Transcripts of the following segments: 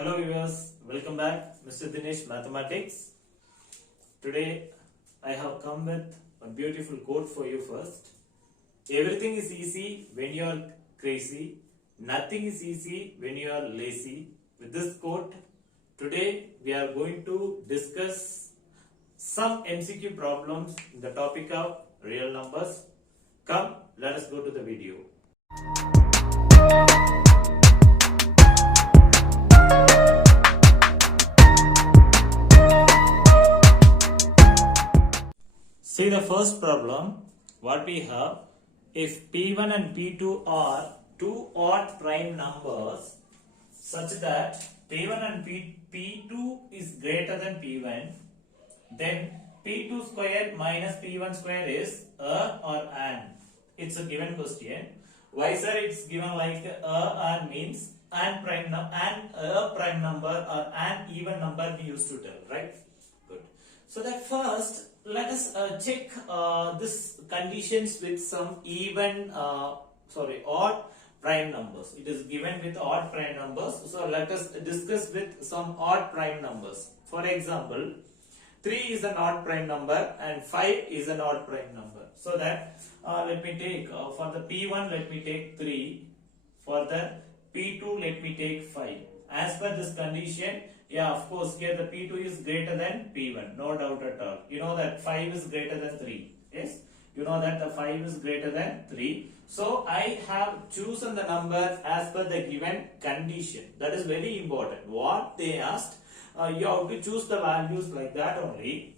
Hello viewers, welcome back. Mr. Dinesh Mathematics. Today I have come with a beautiful quote for you first. Everything is easy when you are crazy. Nothing is easy when you are lazy. With this quote, today we are going to discuss some MCQ problems in the topic of real numbers. Come, let us go to the video. See the first problem, what we have, if P1 and P2 are two odd prime numbers such that P1 and P2 is greater than P1, then P2 square minus P1 square is a or an. It's a given question. Why sir it's given like a and means an prime a prime number or an even number we used to tell, right? Good. So that first let us check this conditions with some odd prime numbers. It is given with odd prime numbers. So let us discuss with some odd prime numbers. For example, 3 is an odd prime number and 5 is an odd prime number. So that let me take for the P1 let me take 3, for the P2 let me take 5. As per this condition, yeah, of course, here the P2 is greater than P1, no doubt at all. You know that 5 is greater than 3. Yes, you know that the 5 is greater than 3. So I have chosen the number as per the given condition. That is very important. What they asked, you have to choose the values like that only.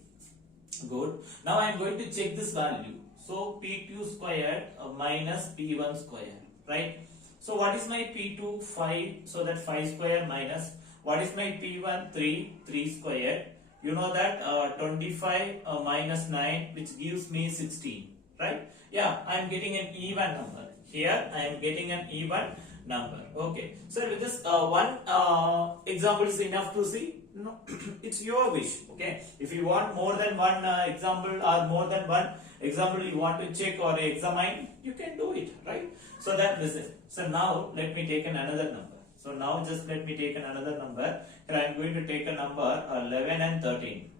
Good. Now I am going to check this value. So P2 squared minus P1 squared, right? So what is my P2? 5. So that 5 square minus. What is my P1? 3 squared. You know that 25 minus 9, which gives me 16, right? Yeah, I am getting an even number. Here I am getting an even number. Okay. So with this one example is enough to see? No, it's your wish. Okay. If you want more than one example or more than one example you want to check or examine, you can do it, right? So that listen. So now let me take another number. So now just let me take another number. Here I am going to take a number 11 and 13.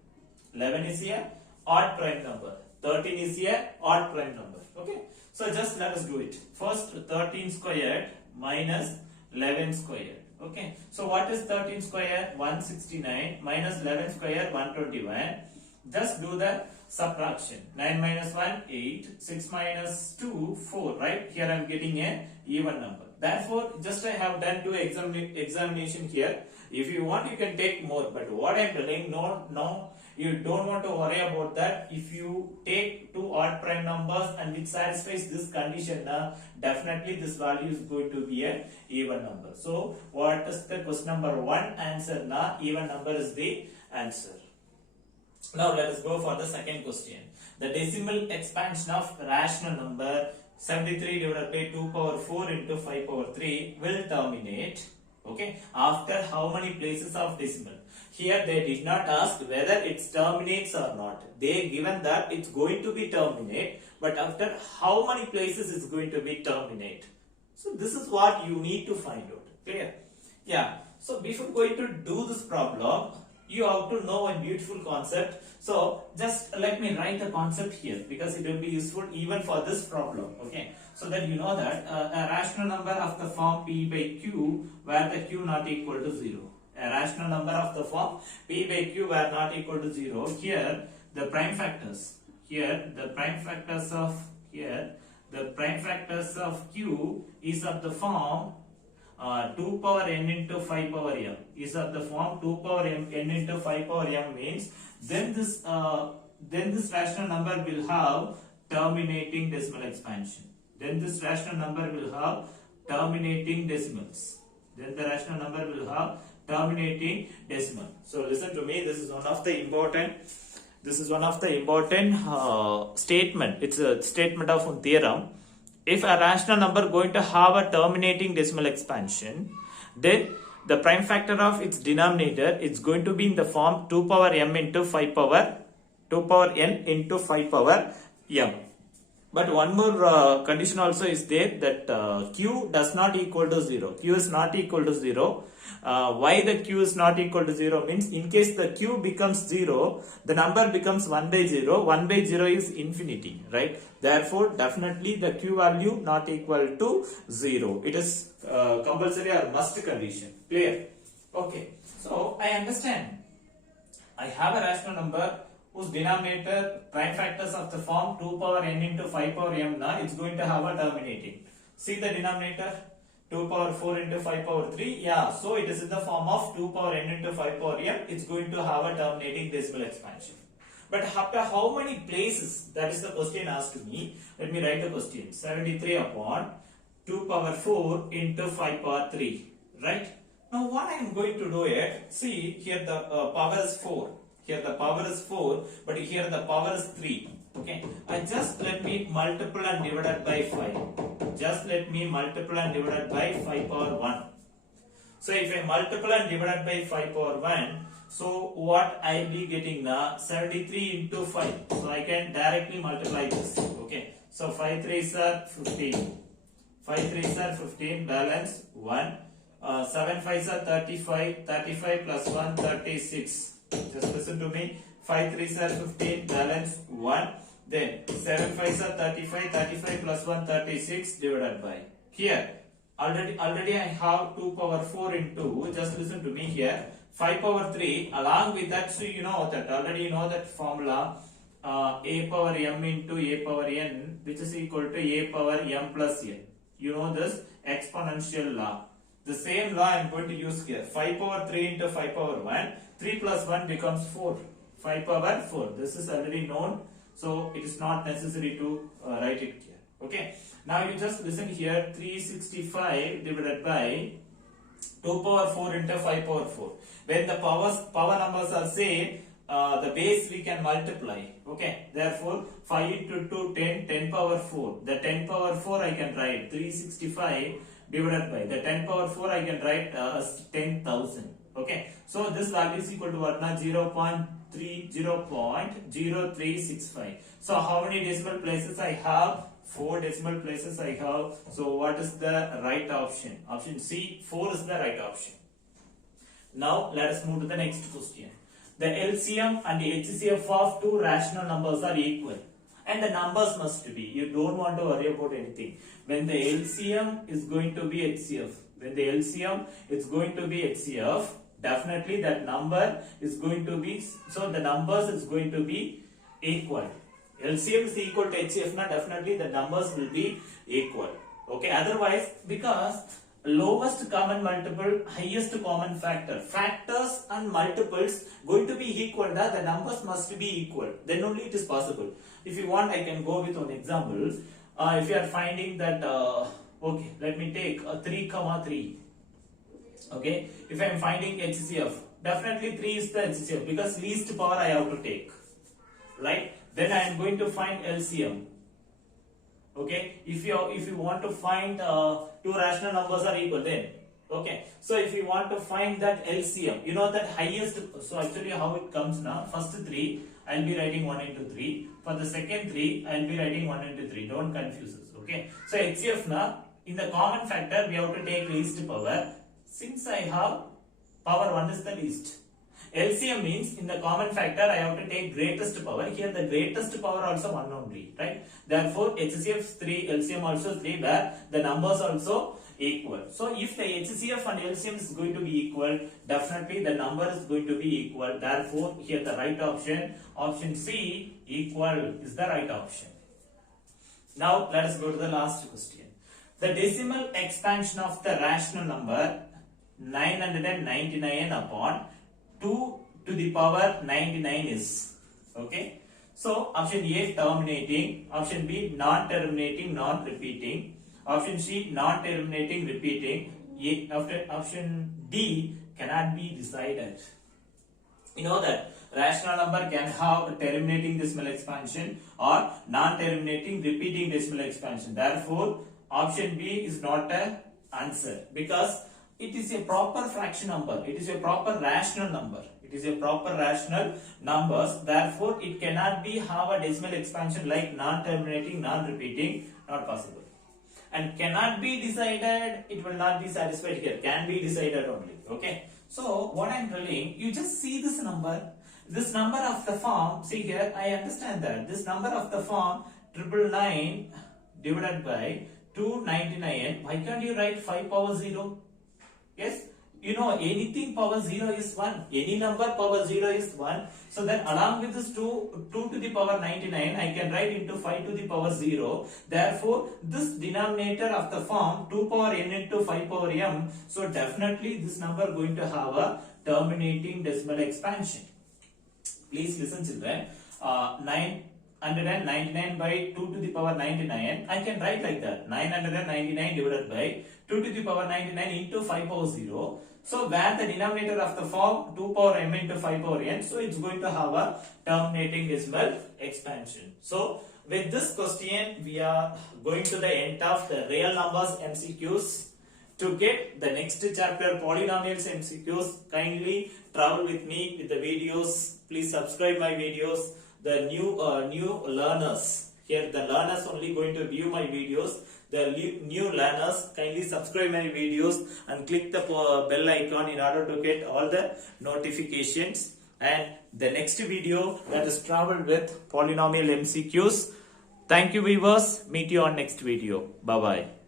11 is here odd prime number. 13 is here odd prime number. Okay. So just let us do it. First 13 squared minus 11 squared. Okay. So what is 13 squared? 169 minus 11 squared 121. Just do the subtraction. 9 minus 1 8. 6 minus 2 4. Right. Here I am getting a even number. Therefore, just I have done two examination here. If you want, you can take more. But what I am telling, no, you don't want to worry about that. If you take two odd prime numbers and which satisfies this condition, definitely this value is going to be an even number. So, what is the question number 1 answer? Even number is the answer. Now, let us go for the second question. The decimal expansion of rational number 73 divided by 2 power 4 into 5 power 3 will terminate, okay, after how many places of decimal? Here they did not ask whether it terminates or not. They given that it's going to be terminate, but after how many places it's going to be terminate. So this is what you need to find out. Clear? Yeah. So before going to do this problem, you have to know a beautiful concept. So just let me write the concept here because it will be useful even for this problem. Okay. So that you know that a rational number of the form P by Q where the Q not equal to 0. A rational number of the form P by Q where not equal to 0. Here the prime factors. Here the prime factors of Q is of the form 2 power n into 5 power m is of the form 2 power n into 5 power m means then this rational number will have terminating decimal expansion. Then this rational number will have terminating decimals. Then the rational number will have terminating decimal. So listen to me. This is one of the important statement. It's a statement of a theorem. If a rational number going to have a terminating decimal expansion, then the prime factor of its denominator is going to be in the form 2 power m into 5 power 2 power n into 5 power m. But one more condition also is there, that q does not equal to 0. Q is not equal to 0. Why the q is not equal to 0 means, in case the q becomes 0, the number becomes 1 by 0. 1 by 0 is infinity, right? Therefore, definitely the q value not equal to 0. It is compulsory or must condition. Clear? Okay. So I understand. I have a rational number whose denominator prime factors of the form 2 power n into 5 power m. Now it's going to have a terminating. See the denominator, 2 power 4 into 5 power 3. Yeah, so it is in the form of 2 power n into 5 power m. It's going to have a terminating decimal expansion. But after how many places? That is the question asked to me. Let me write the question. 73 upon 2 power 4 into 5 power 3. Right? Now what I am going to do it, see here the power is 4. Here the power is 4, but here the power is 3. Okay, just let me multiply and divide by 5. Just let me multiply and divide by 5 power 1. So if I multiply and divide by 5 power 1, so what I will be getting now? 73 into 5. So I can directly multiply this. Okay, so 5 3s are 15. 5 3s are 15, balance 1. 7 5s are 35. 35 plus 1, 36. Just listen to me. 5 3s are 15, balance 1. Then 7 5s are 35. 35 plus 1, 36 divided by. Here already I have 2 power 4 into, just listen to me here, 5 power 3. Along with that, so you know that already, you know that formula, a power m into a power n, which is equal to a power m plus n. You know this exponential law. The same law I am going to use here. 5 power 3 into 5 power 1. 3 plus 1 becomes 4. 5 power 4. This is already known. So it is not necessary to write it here. Okay. Now you just listen here. 365 divided by 2 power 4 into 5 power 4. When the power numbers are same, the base we can multiply. Okay. Therefore 5 into 2, 10. 10 power 4. The 10 power 4 I can write 365 divided by the 10 power 4 I can write as 10,000. Okay, so this value is equal to what now? 0.0365. So how many decimal places I have? 4 decimal places I have. So what is the right option? Option C, 4 is the right option. Now let us move to the next question. The LCM and the HCF of two rational numbers are equal, and the numbers must be. You don't want to worry about anything. When the LCM is going to be HCF, definitely that number is going to be, so the numbers is going to be equal. LCM is equal to HCF, now definitely the numbers will be equal. Okay, otherwise, because lowest common multiple, highest common factor, factors and multiples going to be equal, the numbers must be equal, then only it is possible. If you want, I can go with one example. If you are finding that, okay, let me take 3, 3. Okay, if I am finding HCF, definitely 3 is the HCF because least power I have to take, right? Then I am going to find LCM. Okay, if you want to find two rational numbers are equal, then okay. So if you want to find that LCM, you know that highest. So actually, how it comes now? First 3, I will be writing 1 into 3. For the second 3, I will be writing 1 into 3. Don't confuse us. Okay. So HCF now, in the common factor, we have to take least power. Since I have power 1 is the least. LCM means in the common factor I have to take greatest power. Here the greatest power also 1 only, right? Therefore HCF 3, LCM also 3, where the numbers also equal. So if the HCF and LCM is going to be equal, definitely the number is going to be equal. Therefore here the right option, option C, equal is the right option. Now let us go to the last question. The decimal expansion of the rational number 999 upon 2 to the power 99 is, okay. So option A terminating, option B non-terminating, non-repeating, option C non-terminating, repeating. After option D cannot be decided. You know that rational number can have terminating decimal expansion or non-terminating repeating decimal expansion. Therefore option B is not an answer, because it is a proper fraction number. It is a proper rational number. It is a proper rational numbers. Therefore, it cannot be have a decimal expansion like non-terminating, non-repeating. Not possible. And cannot be decided. It will not be satisfied here. Can be decided only. Okay. So what I am telling, you just see this number. This number of the form. See here. I understand that this number of the form 999 divided by 299. Why can't you write 5 power 0? Yes, you know anything power 0 is 1. Any number power 0 is 1. So then along with this 2 to the power 99, I can write into 5 to the power 0. Therefore, this denominator of the form 2 power n into 5 power m. So definitely this number going to have a terminating decimal expansion. Please listen children. 999 by 2 to the power 99. I can write like that. 999 divided by 2 to the power 99 into 5 power 0. So where the denominator of the form 2 power m into 5 power n. So it's going to have a terminating decimal expansion. So with this question we are going to the end of the real numbers MCQs. To get the next chapter polynomials MCQs, kindly travel with me with the videos. Please subscribe my videos. The new learners, here the learners only going to view my videos. The new learners, kindly subscribe my videos and click the bell icon in order to get all the notifications. And the next video, that is traveled with polynomial MCQs. Thank you viewers. Meet you on next video. Bye bye.